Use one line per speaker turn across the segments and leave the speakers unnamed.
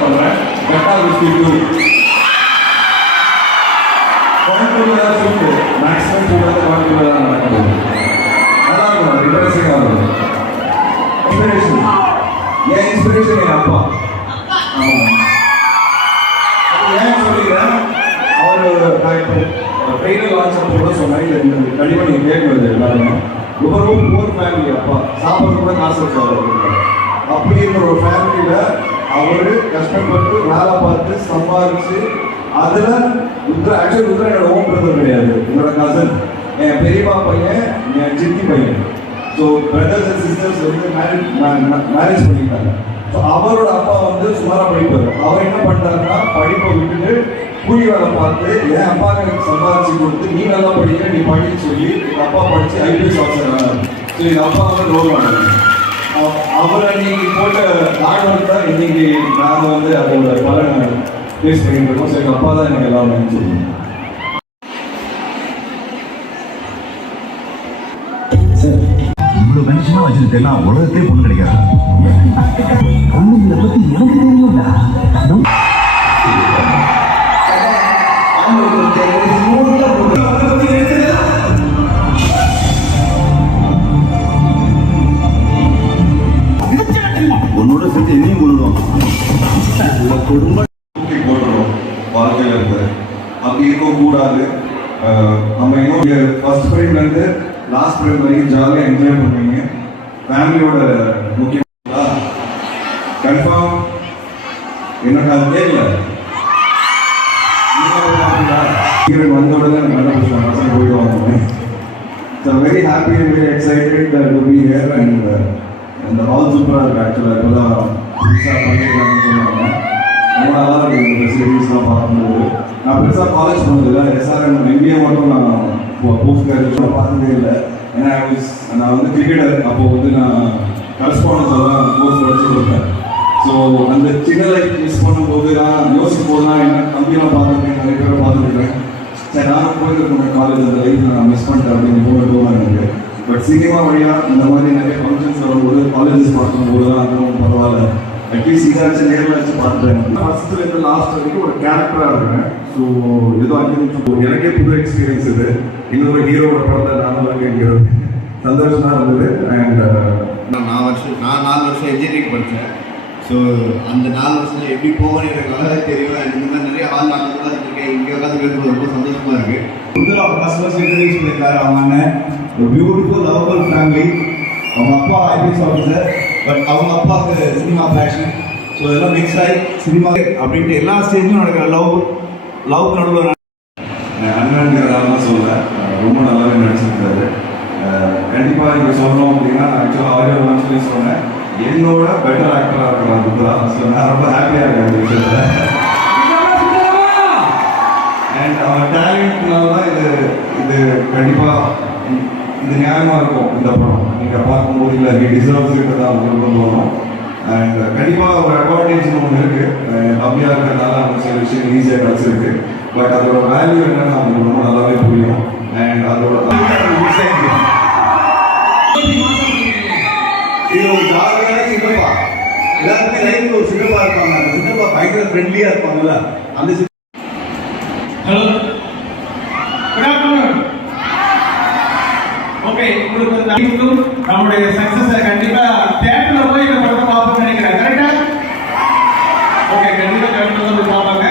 Start பண்றேன். பெட்டா whisky two கோயம்புத்தூர்ல தான் ஷூட் மேக்ஸிமம் ஷூட் வந்து கோயம்புத்தூர்ல தான் நடக்கும் நல்லா இருக்கும். இன்ட்ரெஸ்டிங்காக இருக்கும். இன்ஸ்பிரேஷன் என் இன்ஸ்பிரேஷன் என் அப்பா? ஏன் சொல்லிக்கிறேன்? அவர் நான் இப்போ ட்ரெயிலர் லான்ச் அப்போ கூட சொன்னேன் இது இந்த கண்டிப்பாக நீங்கள் கேட்கறது எல்லாருமே. ரொம்ப ரொம்ப போர் ஃபேமிலி அப்பா. சாப்பிட்றது கூட காசு இருக்காது அவருக்கு. அப்படி இருக்கிற ஒரு ஃபேமிலியில் அவர் கஷ்டப்பட்டு வேலை பார்த்து சம்பாதிச்சு அதில் ருத்ரா ஆக்சுவலி ருத்ரா என்னோட ஓம் பிரதர் கிடையாது. என்னோட கசன் என் பெரியப்பா பையன் என் சித்தி பையன். ஸோ பிரதர்ஸ் அண்ட் சிஸ்டர்ஸ் வந்து மேரேஜ் மேரேஜ் பண்ணிட்டாங்க. ஸோ அவரோட அப்பா வந்து சுமாராக படிப்பார். அவர் என்ன பண்ணிட்டாருன்னா படிப்பை விட்டுட்டு கூலி வேலை பார்த்து என் அப்பா எனக்கு சம்பாதிச்சு கொடுத்து நீ நல்லா படிக்கிற நீ படின்னு சொல்லி எங்கள் அப்பா படித்து ஐபிஎஸ் ஆஃபீஸர் ஆனார். ஸோ எங்கள் அப்பா வந்து ரோல் மாடல் அவர் அன்னைக்கு போட்ட ஒர்க் தான் இன்னைக்கு நாங்கள் வந்து அதோட பலனை ஃபேஸ் பண்ணிட்டு இருக்கோம். எங்கள் அப்பா தான் எனக்கு எல்லாமே
சார் இவ்வளவு கண்டிஷனா வச்சிருக்கேன்னா உலகத்தையே பொண்ணு கிடைக்காது? பத்தி எனக்கு தெரியும்டா.
தூக்கி போட்டுரும் வாழ்க்கையில் இருந்து அப்படி இருக்கக்கூடாது கூடாது நம்ம இன்னும் ஃபர்ஸ்ட் ஃப்ரேம்லேருந்து லாஸ்ட் ஃப்ரேம் வரைக்கும் ஜாலியாக என்ஜாய் பண்ணுவீங்க ஃபேமிலியோட முக்கியமாக கன்ஃபார்ம் என்ன அது தெரியல நீங்கள் வந்த உடனே எனக்கு பசங்க போயிடுவாங்க so very happy and very excited to be here and இந்த ஹால் சூப்பராக இருக்கு ஆக்சுவலாக புதுசாக ரொம்ப நல்லா இருக்கு இந்த பார்க்கும்போது நான் பெருசாக காலேஜ் போனதில்லை எஸ்ஆர்எம் எம்பிஏ மட்டும் நான் போஸ்ட் கிராஜுவேஷன் பார்த்ததே இல்லை. ஏன்னா I நான் வந்து கிரிக்கெட்டர் அப்போ வந்து நான் கரஸ்பாண்டன்ஸாக தான் கோர்ஸ் படிச்சு கொடுப்பேன் ஸோ அந்த சின்ன லைஃப் மிஸ் பண்ணும்போது நான் யோசிக்கும் போது தான் என்ன தம்பியெல்லாம் பார்த்துருக்கேன் நிறைய பேரை பார்த்துருக்கேன். சரி நானும் போயிருக்கேன் காலேஜ் அந்த லைஃப் நான் மிஸ் பண்ணிட்டேன் அப்படின்னு போக தோணும் எனக்கு பட் சினிமா வழியாக இந்த மாதிரி நிறைய ஃபங்க்ஷன்ஸ் வரும்போது காலேஜஸ் பார்க்கும்போது தான் அதுவும் பரவாயில்ல. அட்லீஸ்ட் இதாச்சும் நேரில் வச்சு பார்த்துட்டேன் ஃபர்ஸ்ட்லேருந்து லாஸ்ட் வரைக்கும் ஒரு கேரக்டராக இருக்கேன் ஸோ ஏதோ அஞ்சு நிமிஷம் போகும் எனக்கே புது எக்ஸ்பீரியன்ஸ் இது. இன்னொரு ஹீரோவோட படத்தை நானும் இருக்கேன் சந்தோஷமாக இருந்தது. அண்ட்
நான் நான் வருஷம் நான் நாலு வருஷம் இன்ஜினியரிங் படித்தேன் ஸோ அந்த நாலு வருஷம் எப்படி போகணும்னு எனக்கு நல்லாவே and இந்த மாதிரி நிறைய ஆள் நான் உட்காந்துருக்கேன் இங்கே உட்காந்து கேட்குறது ரொம்ப சந்தோஷமா இருக்கு.
முதல்ல அவங்க ஃபர்ஸ்ட் ஃபர்ஸ்ட் இன்ட்ரடியூஸ் பண்ணியிருக்காரு அவங்க அண்ணன். ஒரு பியூட்டிஃபுல் லவபிள் ஃபேமிலி அவங்க அப்பா ஐபிஎஸ் ஆஃபீஸர் பட் அவங்க அப்பாவுக்கு சினிமா பேஷன் ஸோ இதெல்லாம் மிக்ஸ் ஆகி சினிமா அப்படின்ட்டு எல்லா ஸ்டேஜ்லையும் நடக்கிற லவ் லவ் நடுவில்
அண்ணன்கிறதால சொல்கிறேன் ரொம்ப நல்லாவே நடிச்சிருக்காரு. கண்டிப்பாக இங்கே சொல்லணும் அப்படின்னா ஆக்சுவலாக ஆடியோ லான்ச்லேயே சொன்னேன். என்னோட பெட்டர் ஆக்டராக இருக்கிறான் ருத்ரா ஸோ நான் ரொம்ப ஹாப்பியாக இருக்கேன் இந்த விஷயத்துல அண்ட் அவன் டேலண்ட்னால தான் இது இது கண்டிப்பா இ- இது நியாயமா இருக்கும் இந்த படம் நீங்க இல்லை ஹி டிசர்வ்ஸ் கிட்ட தான் கொண்டு தோணும் அண்ட் கண்டிப்பாக ஒரு அட்வான்டேஜ் ஒன்று இருக்கு. கம்மியாக இருக்கிறதுனால அவங்க சில விஷயம் ஈஸியாக கிடச்சிருக்கு. பட் அதோட வேல்யூ என்னன்னு அவங்களுக்கு ரொம்ப நல்லாவே புரியும். அண்ட் அதோட
இது ஒரு ஜாலியான சின்னப்பா. எல்லாருமே லைஃப்ல ஒரு சின்னப்பா இருப்பாங்க. அந்த சின்னப்பா பயங்கர ஃப்ரெண்ட்லியா இருப்பாங்கல்ல. அந்த
ஹலோ குட் ஆஃப்டர்நூன் ஓகே உங்களுக்கு வந்து அறிவிக்கும் நம்முடைய சக்சஸ் கண்டிப்பா தியேட்டர்ல போய் இந்த படத்தை பார்ப்போம் நினைக்கிறேன் கரெக்டா ஓகே கண்டிப்பா தியேட்டர்ல போய் பார்ப்பாங்க.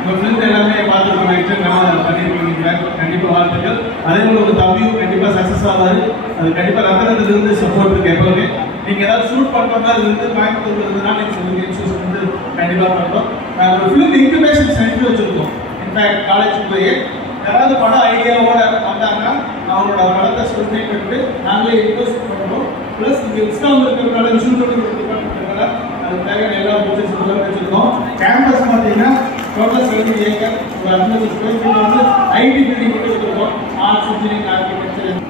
உங்க ஃப்ரெண்ட்ஸ் எல்லாமே பார்த்துருக்கோம் நைட்டு நான் பண்ணிருக்கேன் கண்டிப்பா வாழ்த்துக்கள். அதே மாதிரி உங்க தம்பியும் கண்டிப்பா சக்சஸ் ஆவாரு. அது கண்டிப்பா ரத்தனத்துல இருந்து சப்போர்ட் இருக்கு எப்பவுமே. நீங்க ஏதாவது ஷூட் பண்றதா இருந்து கோயம்புத்தூர்ல இருந்ததுனா நீங்க சொல்லுங்க. இன்சூஸ் வந்து கண்டிப்பா பண்றோம். நாங்க ஒரு ஃபிலிம் இன்குபேஷன் சென்டர் வச்சிருக்கோம். இன்ஃபேக்ட் காலேஜ் போய் யாராவது படம் ஐடியாவோட வந்தாங்கன்னா அவங்களோட படத்தை ஸ்கிரிப்டை பண்ணிட்டு நாங்களே இன்வெஸ்ட் பண்ணுறோம் ப்ளஸ் இங்கே இன்ஸ்டால் இருக்கிறதுனால இன்ஸ்டியூட் டிபார்ட்மெண்ட்னால அது தேவையான எல்லா ப்ரொசஸ் எல்லாம் வச்சிருக்கோம். கேம்பஸ் பார்த்தீங்கன்னா டோட்டல் செவன்டி ஏக்கர் ஒரு அஞ்சு ஸ்கொயர் ஃபீட் வந்து ஐடி பில்டிங் மட்டும் வச்சிருக்கோம். Arts engineering architecture